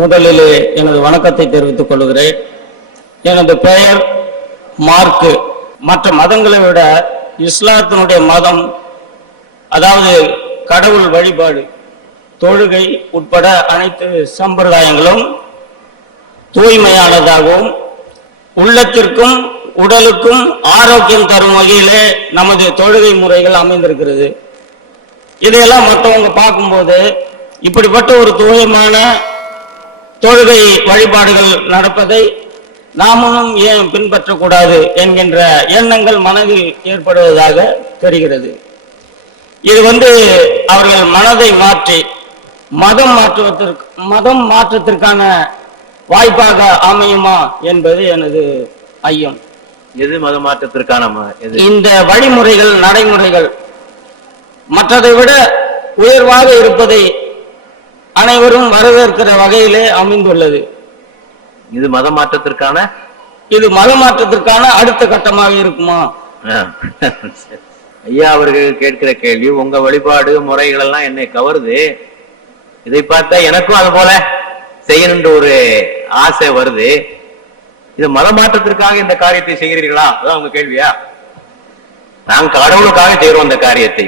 முதலிலே எனது வணக்கத்தை தெரிவித்துக் கொள்கிறேன். எனது பெயர் மார்க்கு. மற்ற மதங்களை விட இஸ்லாத்தினுடைய மதம் அதாவது கடவுள் வழிபாடு தொழுகை உட்பட அனைத்து சம்பிரதாயங்களும் தூய்மையானதாகவும் உள்ளத்திற்கும் உடலுக்கும் ஆரோக்கியம் தரும் வகையிலே நமது தொழுகை முறைகள் அமைந்திருக்கிறது. இதையெல்லாம் மற்றவங்க பார்க்கும்போது இப்படிப்பட்ட ஒரு தூயமான தொழுகை வழிபாடுகள் நடப்பதை நாமும் ஏன் பின்பற்றக்கூடாது என்கின்ற எண்ணங்கள் மனதில் ஏற்படுவதாக தெரிகிறது. இது வந்து அவர்கள் மனதை மாற்றி மதம் மாற்றுவதற்கு மதம் மாற்றத்திற்கான வாய்ப்பாக அமையுமா என்பது எனது ஐயம். எது மத மாற்றத்திற்கான இந்த வழிமுறைகள் நடைமுறைகள் மற்றதை விட உயர்வாக இருப்பதை அனைவரும் வரவேற்கிற வகையிலே அமைந்துள்ளது. இது மத மாற்றத்திற்கான இது மத மாற்றத்திற்கான அடுத்த கட்டமாக இருக்குமா. ஐயா அவர்கள் கேட்கிற கேள்வி உங்க வழிபாடு முறைகள் எல்லாம் என்னை கவருது. இதை பார்த்தா எனக்கும் அது போல செய்யணுன்ற ஒரு ஆசை வருது. இது மத மாற்றத்திற்காக இந்த காரியத்தை செய்கிறீர்களா? அதான் உங்க கேள்வியா? நாங்க கடவுளுக்காக செய்கிறோம் இந்த காரியத்தை.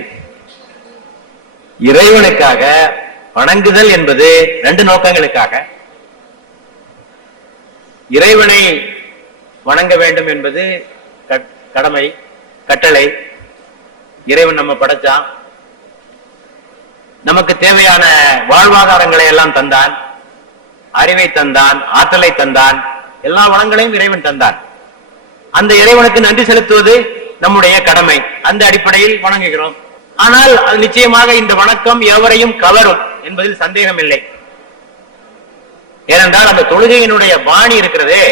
இறைவனுக்காக வணங்குதல் என்பது ரெண்டு நோக்கங்களுக்காக. இறைவனை வணங்க வேண்டும் என்பது கட்- கடமை கட்டளை. இறைவன் நம்ம படைச்சான் நமக்கு தேவையான வாழ்வாதாரங்களை எல்லாம் தந்தான். அறிவை தந்தான் ஆற்றலை தந்தான். எல்லா வளங்களையும் இறைவன் தந்தான். அந்த இறைவனுக்கு நன்றி செலுத்துவது நம்முடைய கடமை. அந்த அடிப்படையில் வணங்குகிறோம். ஆனால் அது நிச்சயமாக இந்த வணக்கம் எவரையும் கவரும். என்பதில் சந்தேகம் இல்லை ஏனென்றால் அந்த தொழுகையினுடைய பாணி இருக்கிறதே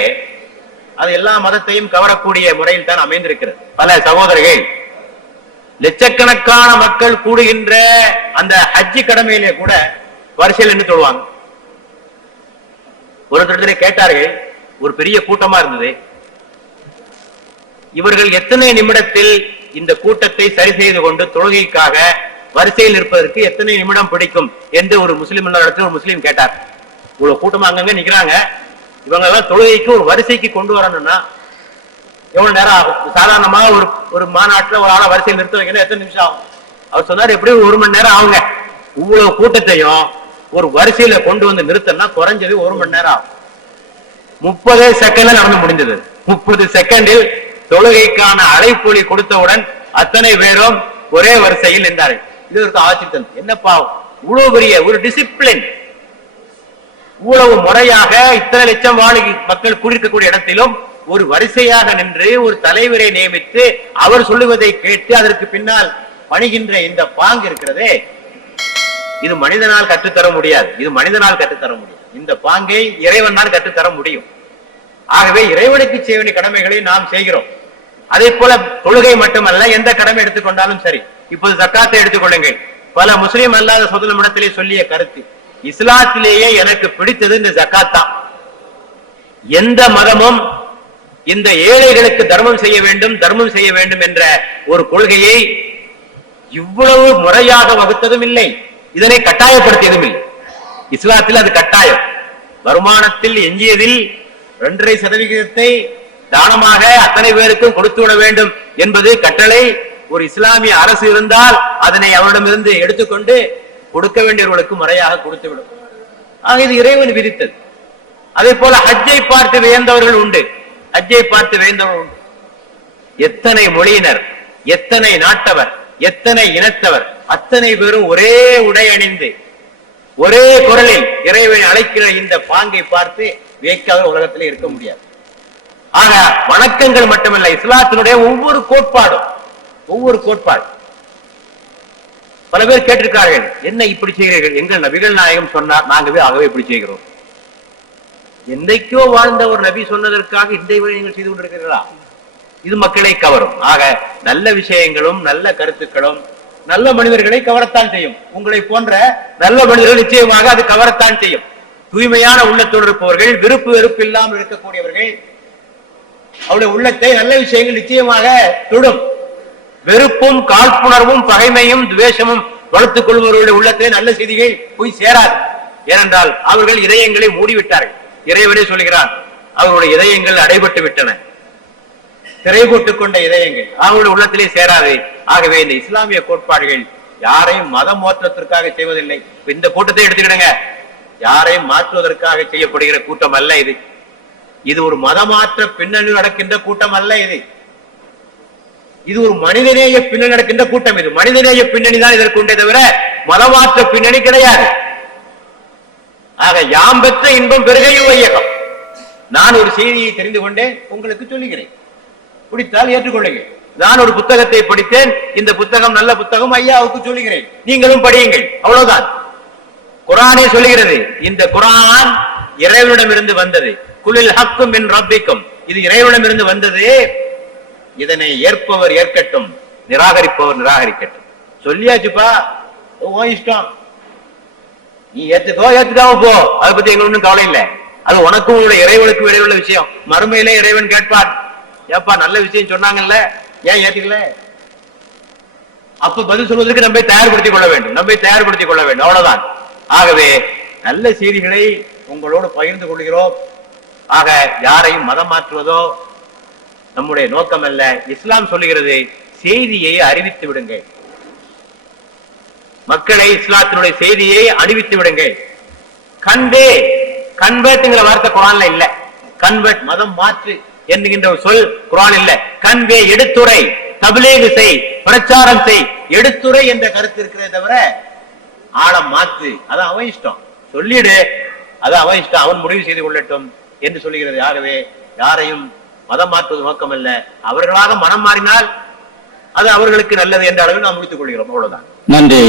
அது எல்லா மதத்தையும் கவரக்கூடிய முறையில் தான் அமைந்திருக்கிறது. பல சகோதரர்கள் லட்சக்கணக்கான மக்கள் கூடுகின்ற அந்த ஹஜ்ஜி கடமையிலே கூட வரிசையில் நின்று தொழுவாங்க. ஒரு இடத்துல கேட்டார்கள் ஒரு பெரிய கூட்டமா இருந்தது. இவர்கள் எத்தனை நிமிடத்தில் இந்த கூட்டத்தை சரி செய்து கொண்டு தொழுகைக்காக வரிசையில் இருப்பதற்கு எத்தனை நிமிடம் பிடிக்கும் என்று ஒரு முஸ்லீம் இடத்துல ஒரு முஸ்லீம் கேட்டார். இவ்வளவு கூட்டமா அங்கங்க நிக்கிறாங்க. இவங்க எல்லாம் தொழுகைக்கு ஒரு வரிசைக்கு கொண்டு வரணும்னா எவ்வளவு நேரம் ஆகும்? சாதாரணமா ஒரு ஒரு மாநாட்டுல ஒரு ஆளை வரிசையில் நிறுத்த வைக்கணும் எத்தனை நிமிஷம் ஆகும்? அவர் சொன்னார் எப்படியும் ஒரு மணி நேரம் ஆகுங்க. இவ்வளவு கூட்டத்தையும் ஒரு வரிசையில கொண்டு வந்து நிறுத்தம்னா குறைஞ்சது ஒரு மணி நேரம் ஆகும். முப்பது செகண்ட்ல நடந்து முடிஞ்சது முப்பது செகண்டில் தொழுகைக்கான அழைப்பொலி கொடுத்தவுடன் அத்தனை பேரும் ஒரே வரிசையில் நின்றார்கள். இது ஒரு ஆச்சரியம் என்னப்பா இவ்வளவு பெரிய ஒரு டிசிப்ளின் இவ்வளவு முறையாக இத்தனை லட்சம் வாழ்க்கை மக்கள் கூடியிருக்கக்கூடிய இடத்திலும் ஒரு வரிசையாக நின்று ஒரு தலைவரை நியமித்து அவர் சொல்லுவதை கேட்டு அதற்கு பின்னால் பணிகின்ற இந்த பாங்கு இருக்கிறதே இது மனிதனால் கற்றுத்தர முடியாது. இது மனிதனால் கற்றுத்தர முடியும் இந்த பாங்கை இறைவனால் கற்றுத்தர முடியும். ஆகவே இறைவனுக்கு செய்ய வேண்டிய கடமைகளை நாம் செய்கிறோம். அதே போல தொழுகை மட்டுமல்ல எந்த கடமை எடுத்துக்கொண்டாலும் சரி. இப்போது சக்காத்தை எடுத்துக்கொள்ளுங்கள் பல முஸ்லீம் அல்லாத சொதலமிடத்திலே சொல்லிய கருத்து இஸ்லாத்திலேயே எனக்கு பிடித்தது இந்த ஜக்காத் தான். எந்த மதமும் இந்த ஏழைகளுக்கு தர்மம் செய்ய வேண்டும் தர்மம் செய்ய வேண்டும் என்ற ஒரு கொள்கையை இவ்வளவு முறையாக வகுத்ததும் இல்லை இதனை கட்டாயப்படுத்தியதும் இல்லை இஸ்லாத்தில் அது கட்டாயம். வருமானத்தில் எஞ்சியதில் இரண்டரை சதவிகிதத்தை தானமாக அத்தனை பேருக்கும் கொடுத்து விட வேண்டும் என்பது கட்டளை ஒரு இஸ்லாமிய அரசு இருந்தால் அதனை அவரிடமிருந்து எடுத்துக்கொண்டு கொடுக்க வேண்டியவர்களுக்கு முறையாக கொடுத்துவிடும். ஆக இது இறைவன் விதித்தது. அதே போல ஹஜ்ஜை பார்த்து வியந்தவர்கள் உண்டு. ஹஜ்ஜை பார்த்து வியந்தவர்கள் உண்டு. எத்தனை மொழியினர் எத்தனை நாட்டவர் எத்தனை இனத்தவர் அத்தனை பேரும் ஒரே உடை அணிந்து ஒரே குரலில் இறைவனை அழைக்கிற இந்த பாங்கை பார்த்து வியக்காத உலகத்திலே இருக்க முடியாது. ஆக வணக்கங்கள் மட்டுமல்ல இஸ்லாத்தினுடைய ஒவ்வொரு கோட்பாடும் ஒவ்வொரு கோட்பாடு. பல பேர் கேட்டிருக்கார்கள் என்ன இப்படி செய்கிறீர்கள்? எங்கள் நபிகள் நாயகம் சொன்னார் நாங்கவே ஆகவே இப்படி செய்கிறோம். என்றைக்கோ வாழ்ந்த ஒரு நபி சொன்னதற்காக இந்த நீங்கள் செய்து கொண்டிருக்கிறீர்களா? இது மக்களை கவரும். ஆக நல்ல விஷயங்களும் நல்ல கருத்துக்களும் நல்ல மனிதர்களை கவரத்தான் செய்யும். உங்களை போன்ற நல்ல மனிதர்கள் நிச்சயமாக அது கவரத்தான் செய்யும். தூய்மையான உள்ளத்தோடு இருப்பவர்கள் விருப்பு வெறுப்பு இல்லாமல் இருக்கக்கூடியவர்கள் அவருடைய உள்ளத்தை நல்ல விஷயங்கள் நிச்சயமாக தொடும். வெறுப்பும் காழ்ப்புணர்வும் பகைமையும் துவேஷமும் வளர்த்துக் கொள்பவர்களுடைய உள்ளத்திலே நல்ல செய்திகள் போய் சேராது. ஏனென்றால் அவர்கள் இதயங்களை மூடிவிட்டார்கள். இறைவனே சொல்கிறான் அவர்களுடைய இதயங்கள் அடைபட்டு விட்டன. திரை போட்டுக் கொண்ட இதயங்கள் அவங்களுடைய உள்ளத்திலே சேராது. ஆகவே இந்த இஸ்லாமிய கோட்பாடுகள் யாரையும் மத மாற்றத்திற்காக செய்வதில்லை இந்த கூட்டத்தை எடுத்துக்கிடுங்க. யாரையும் மாற்றுவதற்காக செய்யப்படுகிற கூட்டம் அல்ல இது. இது ஒரு மதமாற்ற பின்னணி நடக்கின்ற கூட்டம் அல்ல இது. இது ஒரு மனிதநேய பின்னணி நடக்கின்ற கூட்டம் இது. மனிதநேய பின்னணி தான் இதற்கு உண்டே தவிர மதமாற்ற பின்னணி கிடையாது. ஆக யாம் பெற்ற இன்பம் பெருகையும் வையகம். நான் ஒரு செய்தியை தெரிந்து கொண்டேன் உங்களுக்கு சொல்லுகிறேன். பிடித்தால் ஏற்றுக்கொள்ளுங்கள். நான் ஒரு புத்தகத்தை படித்தேன் இந்த புத்தகம் நல்ல புத்தகம் ஐயாவுக்கு சொல்லுகிறேன். நீங்களும் படியுங்கள் அவ்வளவுதான். குரானே சொல்லுகிறது இந்த குரான் இறைவனிடமிருந்து வந்தது. குளில் ஹக்கும் என் ரப்பிக்கும். இது இறைவனிடமிருந்து வந்தது இதனை ஏற்பவர் ஏற்கட்டும் நிராகரிப்பவர் நிராகரிக்கட்டும். சொல்லியாச்சுப்பா? ஓ இஷ்டம். நீ ஏத்துக்கோ ஏத்துக்காம போ. அதை பத்தி எங்களுக்கு கவலை இல்லை. அது உனக்கும் உன்னுடைய இறைவனுக்கும் இடையுள்ள விஷயம். மறுமையிலே இறைவன் கேட்பான். ஏப்பா நல்ல விஷயம் சொன்னாங்கல்ல? ஏன் ஏத்துக்கல? அப்ப பதில் சொல்வதற்கு நம்மை தயார்படுத்திக் கொள்ள வேண்டும். நம்மை தயார்படுத்திக் கொள்ள வேண்டும். அவ்வளவுதான். ஆகவே நல்ல செய்திகளை உங்களோடு பகிர்ந்து கொள்கிறோம். ஆக யாரையும் மதம் மாற்றுவதோ நம்முடைய நோக்கம் அல்ல இஸ்லாம் சொல்லுகிறது செய்தியை அறிவித்து விடுங்கள். மக்களை இஸ்லாத்தினுடைய செய்தியை அணிவித்து விடுங்கள். கண்டே கன்வெர்ட்ங்கிற வார்த்தை குரான்ல இல்ல. கன்வெர்ட் மதம் மாற்று என்கின்ற ஒரு சொல் குரான் இல்ல. கன்வே எடுத்துரை தபிலேகு செய் பிரச்சாரம் செய் எடுத்துரை என்ற கருத்து இருக்கிறதே தவிர ஆழம் மாத்து அது அவன் இஷ்டம். சொல்லிடு. அது அவன் இஷ்டம். அவன் முடிவு செய்து கொள்ளட்டும் என்று சொல்லுகிறது. ஆகவே யாரையும் மதம் மாற்றுவது நோக்கம் அல்ல அவர்களாக மனம் மாறினால் அது அவர்களுக்கு நல்லது என்ற அளவில் நாம் முடித்துக் கொள்கிறோம். அவ்வளவுதான். நன்றி